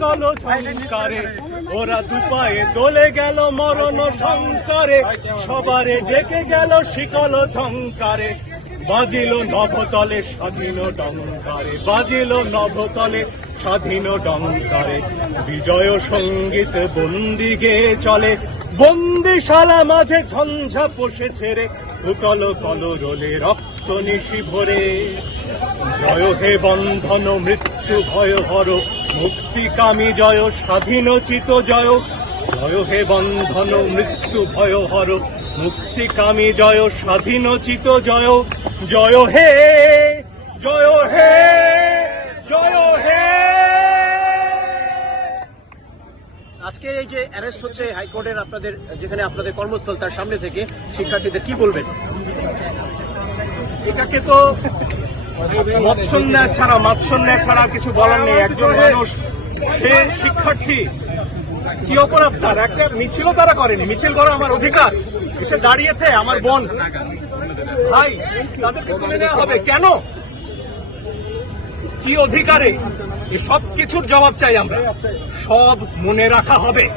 Call ঝঙ্কারে ওরা দুপায়ে দোলে গেল মরণ শঙ্কারে সবারে ডেকে গেল শিকল ঝঙ্কারে বাজিল নভতলে স্বাধীন ডঙ্কারে বাজিল নভতলে স্বাধীন ডঙ্কারে বিজয় সংগীত বন্দি গেয়ে চলে। বন্দিশালা মাঝে ঝঞ্ঝা পোষে ছেড়ে উতল কল রোলে রক্ত নিশি ভরে। জয় হে বন্ধন মৃত্যু ভয় হর মুক্তিকামী জয় স্বাধীন চিত জয়। জয় হে বন্ধন মৃত্যু ভয় হর মুক্তিকামী জয় স্বাধীন চিত জয়। জয় হে জয় হে জয় হে আজকের এই যে অ্যারেস্ট হচ্ছে হাইকোর্টের আপনাদের যেখানে আপনাদের কর্মস্থল তার সামনে থেকে শিক্ষার্থীদের কি বলবেন? এটাকে তো মৎসন্যা ছাড়া মাৎসন্যা ছাড়া কিছু বলার নেই। একজন মানুষ, সে শিক্ষার্থী, কি অপরাধ তার? একটা মিছিলও তারা করেনি। মিছিল করা আমার অধিকার। এসে দাঁড়িয়েছে আমার বোন। ভাই, তাদেরকে তুলে নেওয়া হবে। কেন? কি অধিকারে? সব কিছুর জবাব চাই আমরা। সব মনে রাখা হবে।